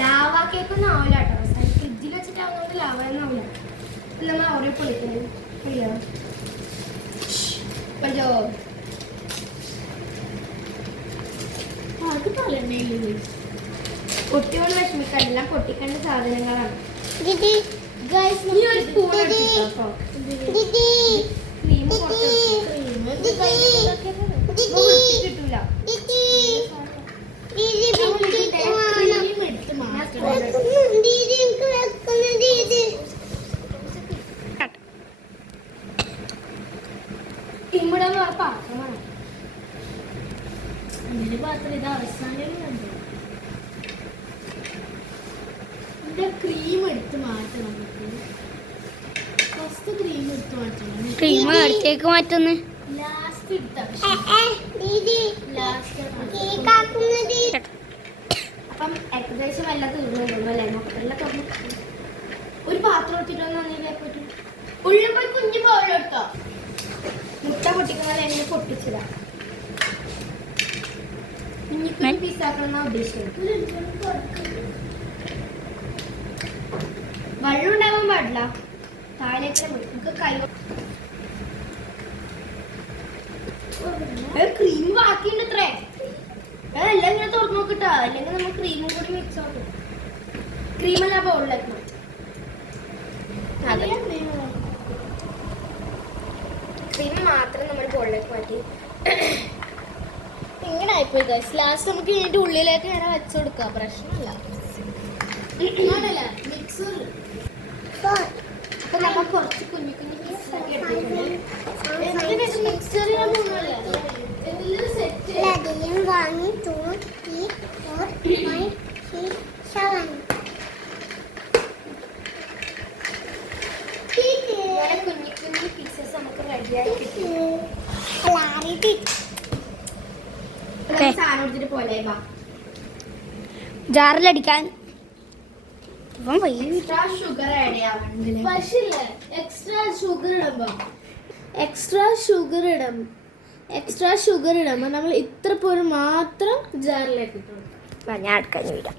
Lava cake ഒന്നും ആവില്ല കേട്ടോ. ഫ്രിഡ്ജിൽ വെച്ചിട്ടാവുന്നതുകൊണ്ട് ലാവ ഒന്നും ആവില്ല. നമ്മൾ ഓരോ പൊളിക്കുന്നത് കുട്ടികൾ വിഷമിക്കാറില്ല, പൊട്ടിക്കേണ്ട സാധനങ്ങളാണ്. കിട്ടൂല. ഇമ്മിടാന്ന് പറഞ്ഞ പാത്രമാണ്. ഇതിന്റെ പാത്രം ഇത് അവസാനം കണ്ടു. ഇതിന്റെ ക്രീം എടുത്ത് മാറ്റണം. നമുക്ക് ഫസ്റ്റ് ക്രീം എടുത്ത് മാറ്റണം. ക്രീം അടുത്തേക്ക് മാറ്റുന്നു. ലാസ്റ്റ് എടുത്ത അപ്പം ഏകദേശം എല്ലാം തീർന്നു അല്ലേ? എല്ലാം തുറന്നു. ഒരു പാത്രം എടുത്തിട്ടൊന്നും അങ്ങനെ പറ്റും. ഉള്ളിൽ പോയി കുഞ്ഞു പോലെടുത്തോ. മുട്ട പൊട്ടിക്കുന്നത് എങ്ങനെ പൊട്ടിച്ചതാ. കുഞ്ഞിക്കുഞ്ഞി പീസാക്കണം ഉദ്ദേശിച്ചത്. വെള്ളം ഉണ്ടാവാൻ പാടില്ല. താഴേക്ക് നമുക്ക് കൈ ക്രീം ബാക്കിയുണ്ട് ഇത്രേ. എല്ലാം ഇങ്ങനെ തുറന്നു നോക്കിട്ടാ, അല്ലെങ്കിൽ നമ്മൾ ക്രീമും കൂടി മിക്സ് ആക്കും. ക്രീമല്ല ബൗളിലാക്കണം. ക്രീം മാത്രം നമ്മൾ ബൗളിലേക്ക് മാറ്റി. ഇങ്ങനെ ആയിപ്പോയി ഗൈസ്. ലാസ്റ്റ് നമുക്ക് ഇതിന്റെ ഉള്ളിലേക്ക് ഇങ്ങനെ വെച്ചു കൊടുക്കാം. പ്രശ്നമില്ല. മിക്സർ അപ്പൊ നമ്മൾ കുറച്ച് കുഞ്ഞു കുഞ്ഞു പീസാക്കി എടുത്തിട്ടുണ്ട്. മിക്സറിനെ പോകുന്നല്ലേ കുഞ്ഞു കുഞ്ഞു പീസസ് നമുക്ക് റെഡിയാക്കി സാധനം എടുത്തിട്ട് പോലെ ജാറിലടിക്കാൻ ഷുഗർ ആഡ് ചെയ്യാറുണ്ട്. പക്ഷേ എക്സ്ട്രാ ഷുഗർ ഇടുമ്പോൾ നമ്മൾ ഇത്ര പോലും മാത്രം ജാറിലേക്ക് ഇട്ടു. ഞാൻ അടുക്കാൻ വിടാം.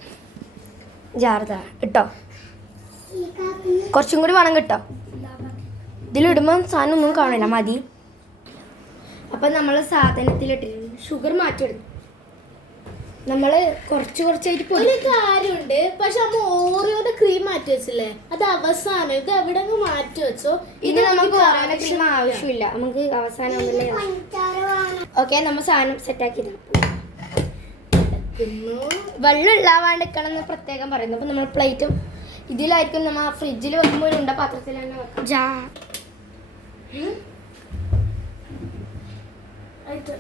ജാർദാ ഇട്ടോ, കുറച്ചും കൂടി വേണം കിട്ടോ. ഇതിലിടുമ്പോൾ സാധനം ഒന്നും കാണില്ല, മതി. അപ്പം നമ്മൾ സാധനത്തിലിട്ടിട്ട് ഷുഗർ മാറ്റിയെടുക്കും. നമ്മൾ കുറച്ചായിട്ട് ഒരു കാര്യമുണ്ട്. പക്ഷെ നമ്മൾ ഓറിയോയുടെ ക്രീം മാറ്റി വെച്ചില്ലേ, അത് അവസാനം. ഇത് എവിടെ മാറ്റി വെച്ചോ. ഇത് നമുക്ക് ഓരോലക്ഷം ആവശ്യമില്ല. നമുക്ക് അവസാനം ഓക്കെ, നമ്മൾ സാധനം സെറ്റാക്കി. വെള്ളം ഇല്ലാവാണ്ടിരിക്കണം എന്ന് പ്രത്യേകം പറയുന്നു. അപ്പം നമ്മൾ പ്ലേറ്റും ഇതിലായിരിക്കും നമ്മൾ ഫ്രിഡ്ജിൽ വെക്കുമ്പോൾ ഉണ്ട പാത്രത്തിൽ തന്നെ വെക്കാം.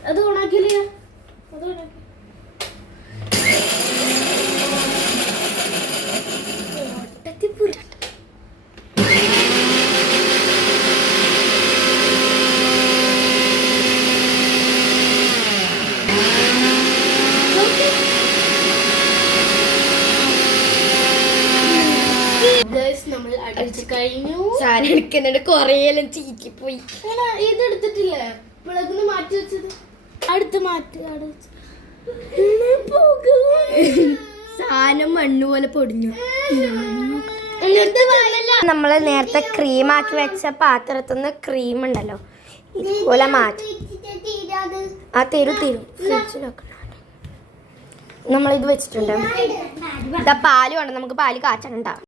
അത് ഓണാക്കിയില്ല. അത് ഓണാക്കി. നമ്മൾ അടിച്ചു കഴിഞ്ഞു. സാധനം എടുക്കുന്നുണ്ട്, കുറേയെല്ലാം ചീറ്റിപ്പോയി. ഇത് എടുത്തിട്ടില്ലേ വിളകുന്ന് മാറ്റി വെച്ചത്? അടുത്ത് മാറ്റി. സാധനം മണ്ണുപോലെ പൊടിഞ്ഞു. നമ്മൾ നേരത്തെ ക്രീം ആക്കി വെച്ച പാത്രത്തുനിന്ന് ക്രീം ഉണ്ടല്ലോ, ഇതുപോലെ മാറ്റി. ആ തരും ഫ്രിഡ്ജിലൊക്കെ നമ്മളിത് വെച്ചിട്ടുണ്ട്. ഇതാ പാല് വേണം, നമുക്ക് പാല് കാച്ചാനുണ്ടാവും.